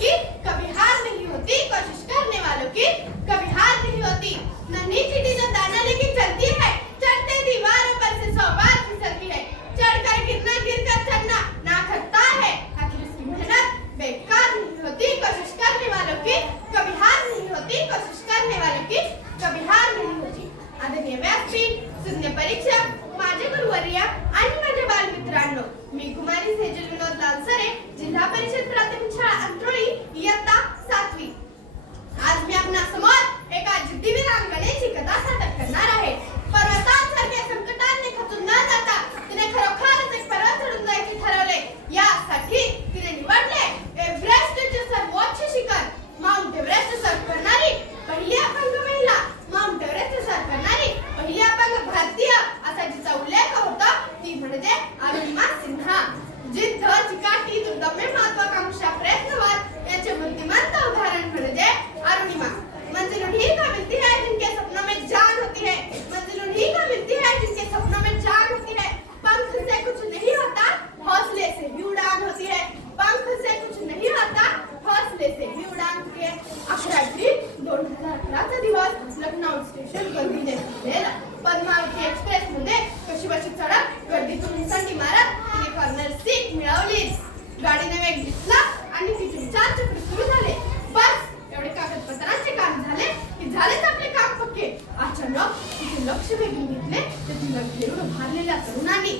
की कभी हार नहीं होती कोशिश करने वालों की कभी हार नहीं होती। नन्ही चिटी स्टेशन गर्दी पद्मावती एक्सप्रेस मध्ये कशी बशी चढा गर्दीतून निसंडी मारा तिने कॉर्नर सीट मिळवली. गाडीने वेग घेतला आणि तिचे चार चक्र सुरू झाले. बस एवढे कागदपत्रांचे काम झाले. की झालेच आपले काम पक्के. अचानक तिचे लक्ष वेधून घेतले. ते तिला घेऊन उभारलेल्या तरुणाने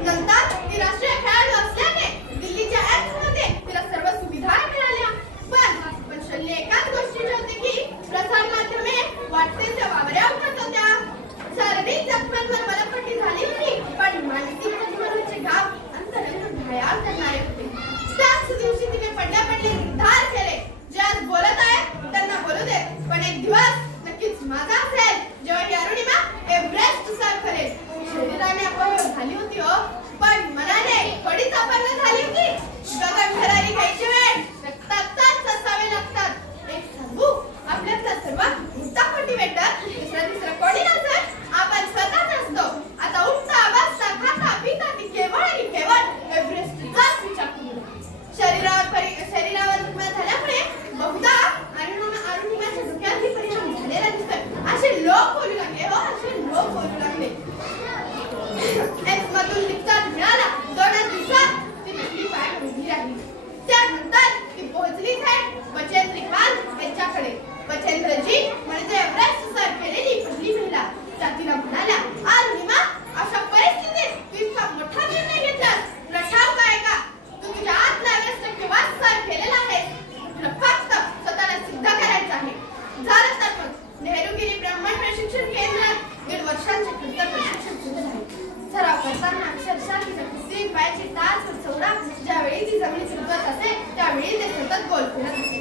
Nang tak tidak sih. करताना अक्षरशः तिची पायाची तास चौडा ज्यावेळी ती जमीन फिरवत असे त्यावेळी ते सतत गोल फिरत असे.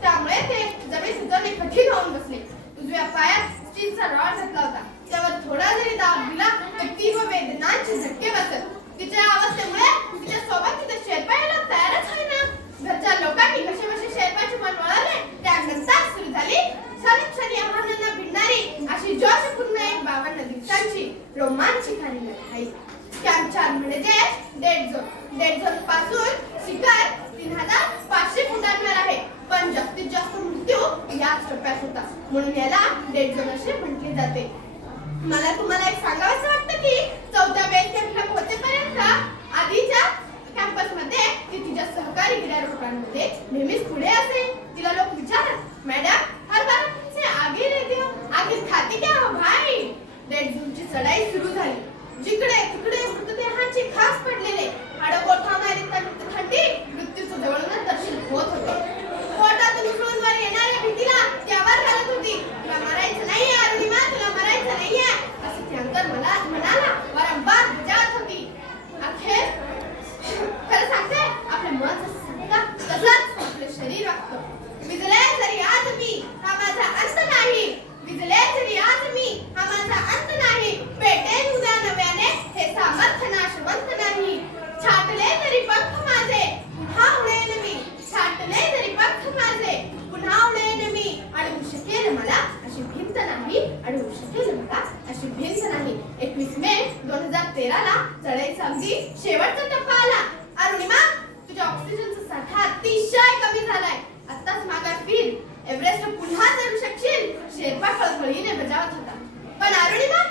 त्यामुळे ते जमीन सुचवणे कठीण होऊन बसले. उजव्या पायात स्टीलचा रॉड घातला होता. त्यावर थोडा जरी दाब दिला तर ती व वेदनांचे झटके बसत. तिच्या अवस्थेमुळे तिच्या सोबत तिथे शेरपा तयारच आहे ना घरच्या लोकांनी कसे कसे शेरपाचे मन वळवले त्यानंतर सुरू झाली क्षणी क्षणी. रोमांच शिकारी चार चार म्हणजे डेड झोन डेड झोनपासून शिखर तीन हजार पाचशे फुटांवर आहे पण जास्तीत जास्त मृत्यू याच टप्प्यात होता म्हणून याला डेड झोन असे म्हटले जाते मला तुम्हाला एक सांगावं वाटतं की चौथ्या बेल कॅम्पला पोहोचेपर्यंत आधीच्या कॅम्पसमध्ये ती तिच्या सहकारी गिर्यारोहकांमध्ये नेहमीच पुढे असेल. तिला लोक विचारत मॅडम भाई चढाई सुरू झाली. जिकडे तिकडे मृतदेहांचे खास पडलेले. हाडं दोन चढाईचा अगदी शेवटचा टप्पा आला. अरुणिमा तुझ्या ऑक्सिजनचा साठा अतिशय कमी झालाय. आत्ताच मागात फिर एव्हरेस्ट पुन्हा चढू शकशील. शेर्पा खळखळीने बजावत होता. पण अरुणिमा